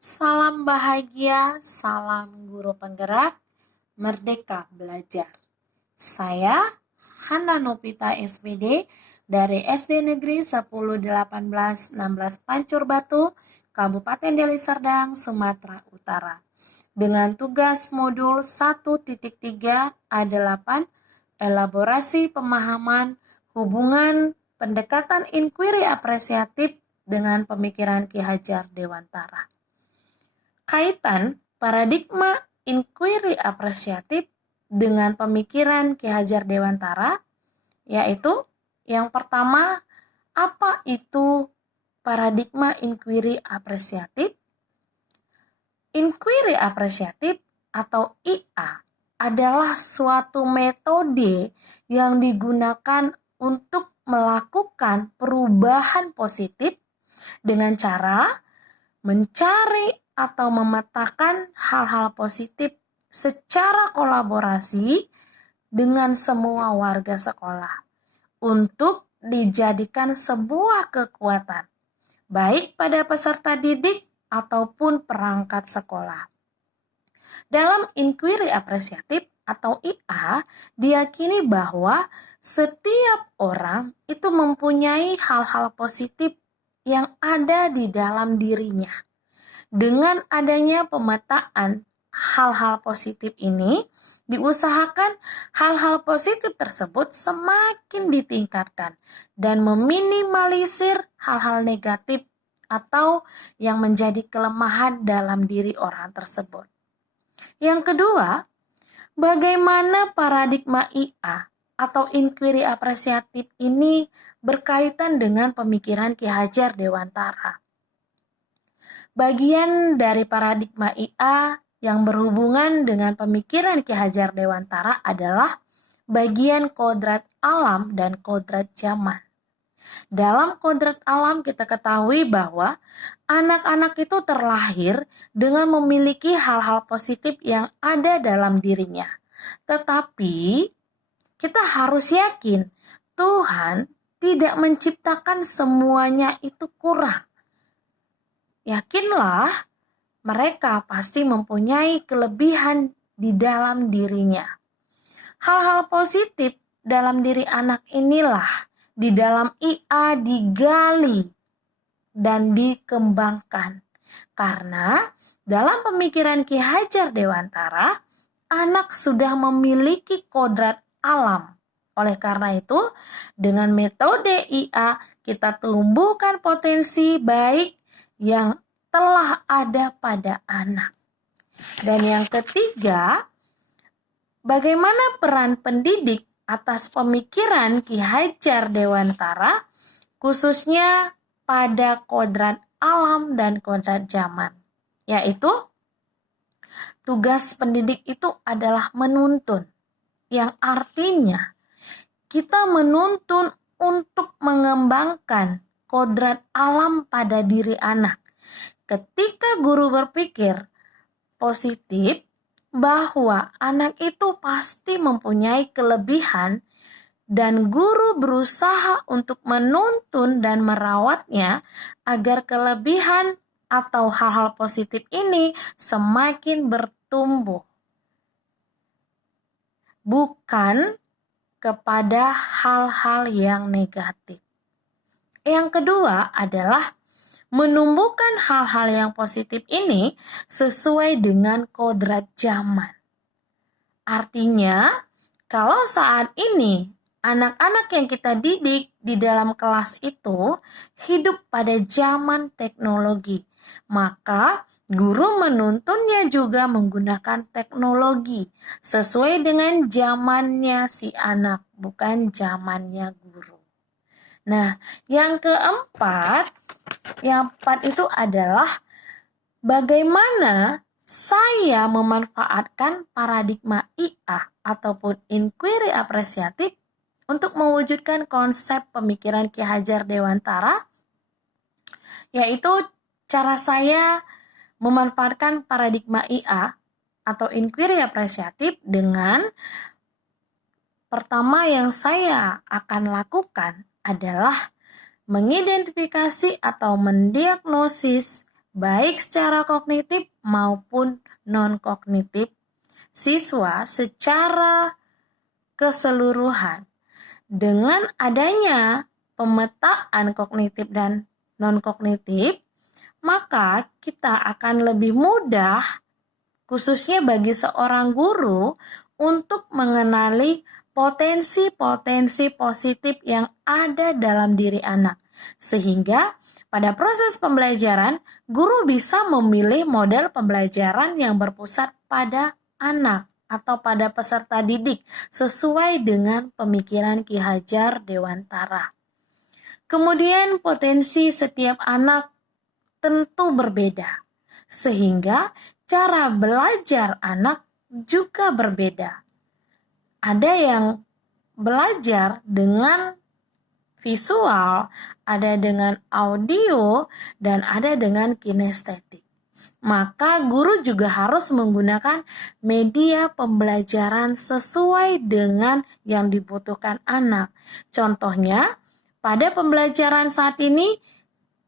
Salam bahagia, salam guru penggerak, merdeka belajar. Saya Hana Nopita SPD dari SD Negeri 10 18 16 Pancur Batu, Kabupaten Deli Serdang, Sumatera Utara. Dengan tugas modul 1.3 A8, elaborasi pemahaman hubungan pendekatan inquiry apresiatif dengan pemikiran Ki Hajar Dewantara. Kaitan paradigma inquiry apresiatif dengan pemikiran Ki Hajar Dewantara, yaitu yang pertama, apa itu paradigma inquiry apresiatif? Inquiry apresiatif atau IA adalah suatu metode yang digunakan untuk melakukan perubahan positif dengan cara mencari atau memetakan hal-hal positif secara kolaborasi dengan semua warga sekolah untuk dijadikan sebuah kekuatan, baik pada peserta didik ataupun perangkat sekolah. Dalam inquiry apresiatif atau IA, diyakini bahwa setiap orang itu mempunyai hal-hal positif yang ada di dalam dirinya. Dengan adanya pemetaan hal-hal positif ini, diusahakan hal-hal positif tersebut semakin ditingkatkan dan meminimalisir hal-hal negatif atau yang menjadi kelemahan dalam diri orang tersebut. Yang kedua, bagaimana paradigma IA atau inquiry apresiatif ini berkaitan dengan pemikiran Ki Hajar Dewantara. Bagian dari paradigma IA yang berhubungan dengan pemikiran Ki Hajar Dewantara adalah bagian kodrat alam dan kodrat zaman. Dalam kodrat alam kita ketahui bahwa anak-anak itu terlahir dengan memiliki hal-hal positif yang ada dalam dirinya. Tetapi kita harus yakin Tuhan tidak menciptakan semuanya itu kurang. Yakinlah mereka pasti mempunyai kelebihan di dalam dirinya. Hal-hal positif dalam diri anak inilah di dalam IA digali dan dikembangkan. Karena dalam pemikiran Ki Hajar Dewantara, anak sudah memiliki kodrat alam. Oleh karena itu, dengan metode IA kita tumbuhkan potensi baik yang telah ada pada anak. Dan yang ketiga, bagaimana peran pendidik atas pemikiran Ki Hajar Dewantara, khususnya pada kodrat alam dan kodrat zaman, yaitu tugas pendidik itu adalah menuntun, yang artinya kita menuntun untuk mengembangkan kodrat alam pada diri anak. Ketika guru berpikir positif bahwa anak itu pasti mempunyai kelebihan dan guru berusaha untuk menuntun dan merawatnya agar kelebihan atau hal-hal positif ini semakin bertumbuh. Bukan kepada hal-hal yang negatif. Yang kedua adalah menumbuhkan hal-hal yang positif ini sesuai dengan kodrat zaman. Artinya, kalau saat ini anak-anak yang kita didik di dalam kelas itu hidup pada zaman teknologi, maka guru menuntunnya juga menggunakan teknologi sesuai dengan zamannya si anak, bukan zamannya guru. Nah, yang keempat itu adalah bagaimana saya memanfaatkan paradigma IA ataupun inquiry apresiatif untuk mewujudkan konsep pemikiran Ki Hajar Dewantara, yaitu cara saya memanfaatkan paradigma IA atau inquiry apresiatif dengan pertama yang saya akan lakukan adalah mengidentifikasi atau mendiagnosis baik secara kognitif maupun non-kognitif siswa secara keseluruhan. Dengan adanya pemetaan kognitif dan non-kognitif, maka kita akan lebih mudah, khususnya bagi seorang guru, untuk mengenali potensi-potensi positif yang ada dalam diri anak. Sehingga pada proses pembelajaran, guru bisa memilih model pembelajaran yang berpusat pada anak atau pada peserta didik sesuai dengan pemikiran Ki Hajar Dewantara. Kemudian potensi setiap anak tentu berbeda, sehingga cara belajar anak juga berbeda. Ada yang belajar dengan visual, ada dengan audio, dan ada dengan kinestetik. Maka guru juga harus menggunakan media pembelajaran sesuai dengan yang dibutuhkan anak. Contohnya, pada pembelajaran saat ini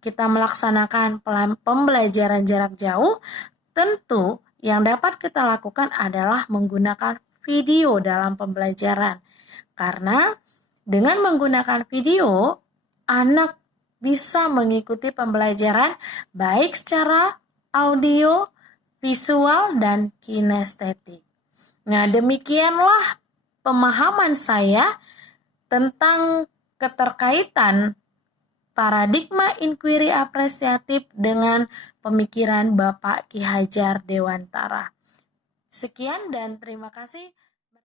kita melaksanakan pembelajaran jarak jauh, tentu yang dapat kita lakukan adalah menggunakan video dalam pembelajaran. Karena dengan menggunakan video, anak bisa mengikuti pembelajaran baik secara audio, visual, dan kinestetik. Nah, demikianlah pemahaman saya tentang keterkaitan paradigma inquiry apresiatif dengan pemikiran Bapak Ki Hajar Dewantara. Sekian dan terima kasih.